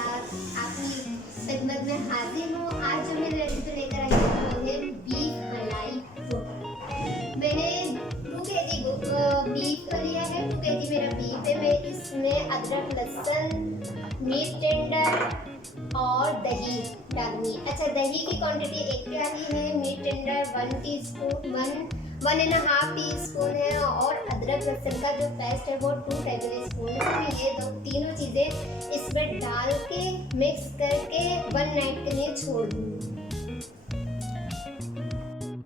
साथ आपकी खिदमत में हाजिर हूँ। आज जो मैं रेसिपी लेकर आई हूँ वो है बीफ मलाई गोटा। मैंने 2 केजी बीफ लिया है, 2 केजी मेरा बीफ है। मैं इसमें अदरक, लहसुन, मीट टेंडर और दही डालूंगी। अच्छा, दही की क्वांटिटी 1 प्याली है, मीट टेंडर 1 टीस्पून 1.5 टीस्पून है और अदरक लहसुन का जो पेस्ट है वो 2 टेबल स्पून है। तो ये तीनों चीज़ें इसमें डाल के मिक्स करके 1 नाइट के लिए छोड़ दूँगी।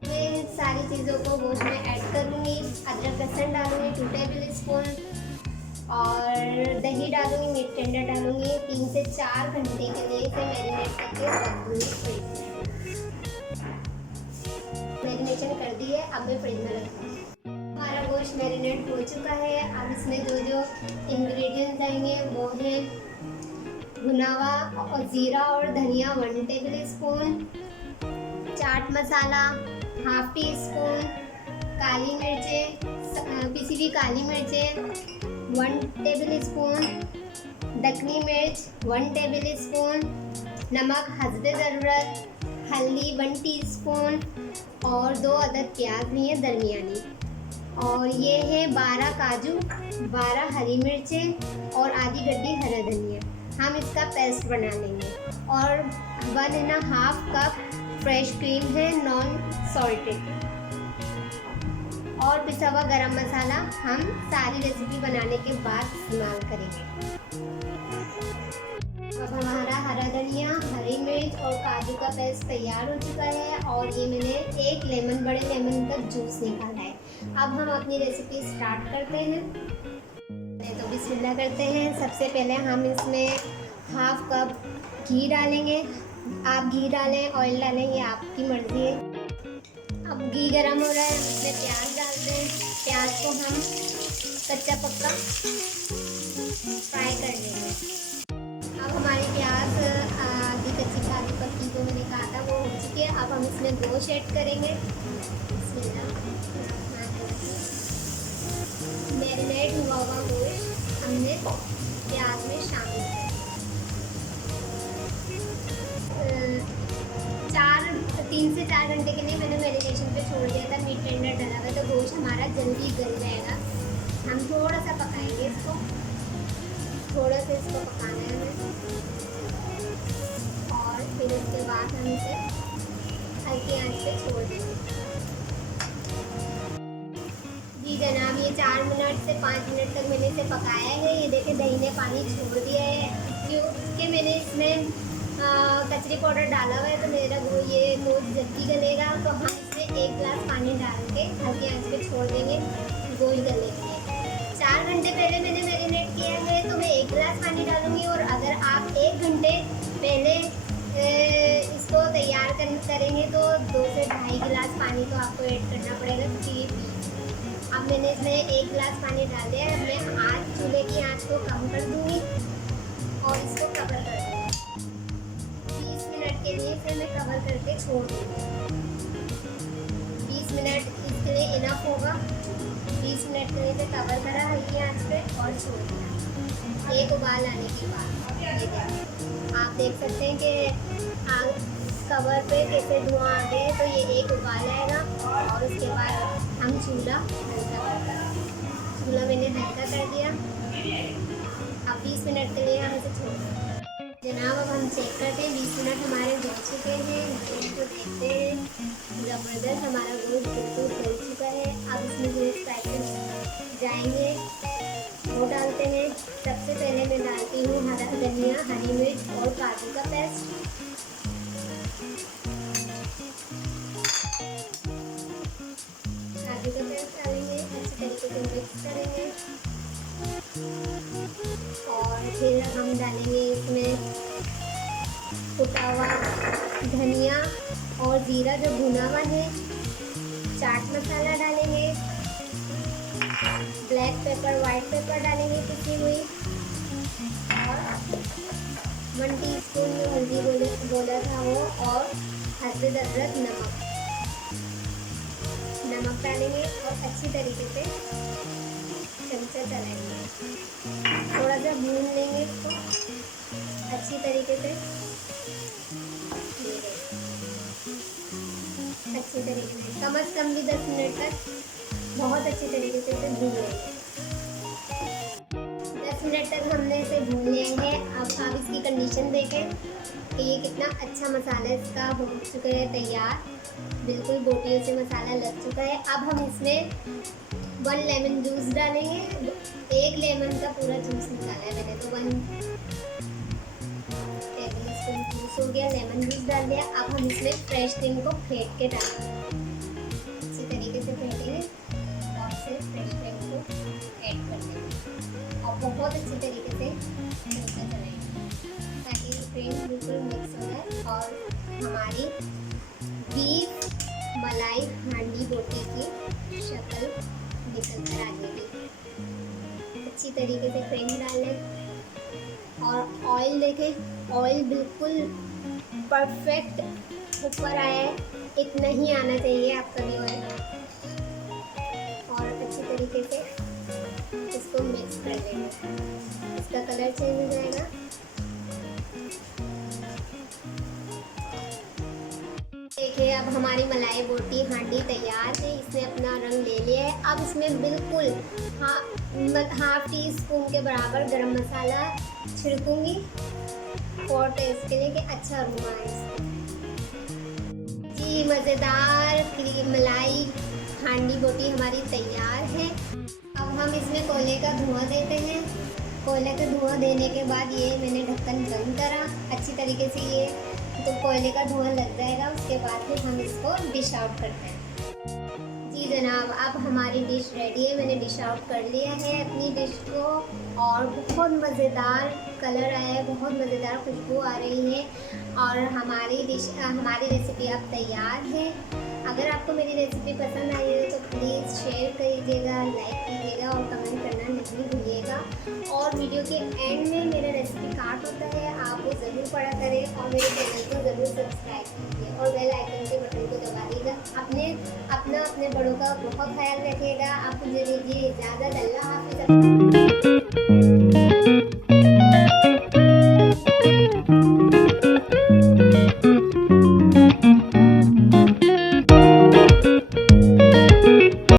मैं इन सारी चीज़ों को गोश्त में ऐड करूँगी। अदरक लहसुन डालूँगी 2 टेबल स्पून और दही डालूँगी, मीट टेंडर डालूँगी। 3 से 4 घंटे के लिए इसे मैरिनेट करके रख दूँगी। मैरिनेशन कर दी है, अब मैं फ्रिज में रखूँगी। हमारा गोश्त मैरिनेट हो चुका है। अब इसमें जो जो इंग्रेडिएंट्स आएंगे वो है भुना हुआ और ज़ीरा और धनिया 1 table spoon, chaat masala 1/2 teaspoon, काली मिर्चें, पिसी हुई काली मिर्चें 1 टेबल स्पून, दखनी मिर्च 1 टेबल स्पून, नमक हस्बे ज़रूरत, हल्दी 1 टीस्पून और 2 अदद प्याज लिए हैं दरमियानी। और ये है 12 काजू, 12 हरी मिर्चें और आधी गड्डी हरा धनिया। हम इसका पेस्ट बना लेंगे। और 1.5 कप फ्रेश क्रीम है, नॉन सॉल्टेड। और पिसा हुआ गरम मसाला हम सारी रेसिपी बनाने के बाद इस्तेमाल करेंगे। अब हमारा हरा धनिया, हरी मिर्च और काजू का पेस्ट तैयार हो चुका है और ये मैंने 1 लेमन, बड़े लेमन का जूस निकाला है। अब हम अपनी रेसिपी स्टार्ट करते हैं। तो बिस्मिल्लाह करते हैं। सबसे पहले हम इसमें 1/2 कप घी डालेंगे। आप घी डालें, ऑयल डालें, ये आपकी मर्ज़ी है। अब घी गरम हो रहा है, उसमें प्याज डालते हैं। प्याज को हम कच्चा पक्का फ्राई कर लेंगे। अब हमारी प्याज आधी कच्ची आधी पक्की जो मैंने कहा था वो हो चुकी है। अब हम इसमें गोश्त ऐड करेंगे। मैरिनेट हुआ हुआ गोश्त हमने प्याज में शामिल किया। 3 से 4 घंटे के लिए मैंने मैरिनेशन पे छोड़ दिया था। मीट टेंडर डला हुआ तो गोश्त हमारा जल्दी गल जाएगा। हम थोड़ा सा पकाएंगे इसको, थोड़ा सा इसको पकाना है हमें। और फिर उसके बाद हम इसे हल्की आंच पे छोड़ देंगे। जी जनाब, ये 4 मिनट से 5 मिनट तक मैंने इसे पकाया है। ये देखिए दही ने पानी छोड़ दिया है क्योंकि मैंने इसमें कचरी पाउडर डाला हुआ है तो मेरा ये गोश्त जल्दी गलेगा। तो हम इसमें 1 गिलास पानी डाल के हल्की आंच पे छोड़ देंगे गोश्त गले के लिए। 4 घंटे पहले मैंने मैरिनेट किया है तो मैं 1 गिलास पानी डालूंगी। और अगर आप 1 घंटे पहले इसको तैयार करेंगे तो 2 से 2.5 गिलास पानी तो आपको ऐड करना पड़ेगा क्योंकि अब मैंने इसमें 1 गिलास पानी डाल दिया है। मैं चूल्हे की आंच को कम कर दूंगी और इसको कवर कर दूँगी। 20 मिनट के लिए इसे मैं कवर करके छोड़ दूँगी। 20 मिनट इसके लिए इनफ होगा। 20 मिनट के लिए कवर करा हल्की आंच पे और छोड़ दिया। 1 उबाल आने के बाद ये देखिए, आप देख सकते हैं कि कवर पे कैसे धुआं आ गए। तो ये 1 उबाल आएगा और उसके बाद हम चूल्हा मैंने हल्का कर दिया। अब 20 मिनट के लिए हम इसे छोड़ दें। जनाब, अब हम चेक करते हैं। 20 मिनट हमारे हो चुके हैं। इसको देखते हैं, ज़बरदस्त हमारा गोश्त बिल्कुल गल चुका है। अब इसमें जो स्पाइसेस जाएंगे वो डालते हैं। सबसे पहले मैं डालती हूँ हरा धनिया, हरी मिर्च और काजू का पेस्ट। काजू का पेस्ट डालेंगे, अच्छी तरीके से मिक्स करेंगे। और फिर हम डालेंगे इसमें कुटा हुआ धनिया और ज़ीरा जो भुना हुआ है, चाट मसाला डालेंगे, ब्लैक पेपर, वाइट पेपर डालेंगे पिसी हुई, और 1 टीस्पून जो हल्दी बोला था वो, और हल्दी अदरक नमक डालेंगे और अच्छी तरीके से चमचा चलाएंगे। थोड़ा सा भून लेंगे इसको अच्छी तरीके से, ये अच्छी तरीके से कम से कम भी 10 मिनट तक बहुत अच्छी तरीके से इसे भून लेंगे। 10 मिनट तक हमने इसे भून लिया है। अब आप इसकी कंडीशन देखें कि ये कितना अच्छा मसाला इसका हो चुका है तैयार, बिल्कुल बोटियों से मसाला लग चुका है। अब हम इसमें 1 लेमन जूस डालेंगे। 1 लेमन का पूरा जूस निकाला है मैंने, तो 1 टेबल स्पून जूस हो गया, लेमन जूस डाल दिया। अब हम इसमें फ्रेश क्रीम को फेंट के डालेंगे, अच्छी तरीके से फेंटेंगे और फिर फ्रेश क्रीम को ऐड कर देंगे और बहुत अच्छी तरीके से मिक्सर चलाएंगे ताकि क्रीम बिल्कुल मिक्स हो जाए और हमारी बीफ मलाई हांडी बोटी की शक्ल निकल कर आ जाएगी। अच्छी तरीके से क्रीम डाल लें और ऑयल देखें, ऑयल बिल्कुल परफेक्ट ऊपर आया है, इतना ही आना चाहिए आपका भी ऑयल। और अच्छी तरीके से इसको मिक्स कर लेंगे, इसका कलर चेंज हो जाएगा। देखिए अब हमारी मलाई बोटी हांडी तैयार है, इसने अपना रंग ले लिया है। अब इसमें बिल्कुल हाफ टी स्पून के बराबर गरम मसाला छिड़कूंगी और टेस्ट के लिए कि अच्छा अरोमा है इसका। जी मज़ेदार मलाई हांडी बोटी हमारी तैयार है। अब हम इसमें कोयले का धुआं देते हैं। कोयले का धुआं देने के बाद ये मैंने ढक्कन बंद करा अच्छी तरीके से, ये तो कोयले का धुआं लग जाएगा। उसके बाद फिर हम इसको डिश आउट करते हैं। जी जनाब, अब हमारी डिश रेडी है, मैंने डिश आउट कर लिया है अपनी डिश को और बहुत मज़ेदार कलर आया है, बहुत मज़ेदार खुशबू आ रही है और हमारी रेसिपी अब तैयार है। अगर आपको मेरी रेसिपी पसंद आई है तो प्लीज़ शेयर कीजिएगा, लाइक कीजिएगा और कमेंट करना नहीं भूलिएगा। और वीडियो के एंड में मेरा रेसिपी कार्ड होता है, आप वो ज़रूर पढ़ा करें और मेरे चैनल को ज़रूर सब्सक्राइब कीजिए और बेल आइकन के बटन को दबा दीजिएगा। अपने बड़ों का बहुत ख्याल रखिएगा। आप मुझे दीजिए इजाज़त।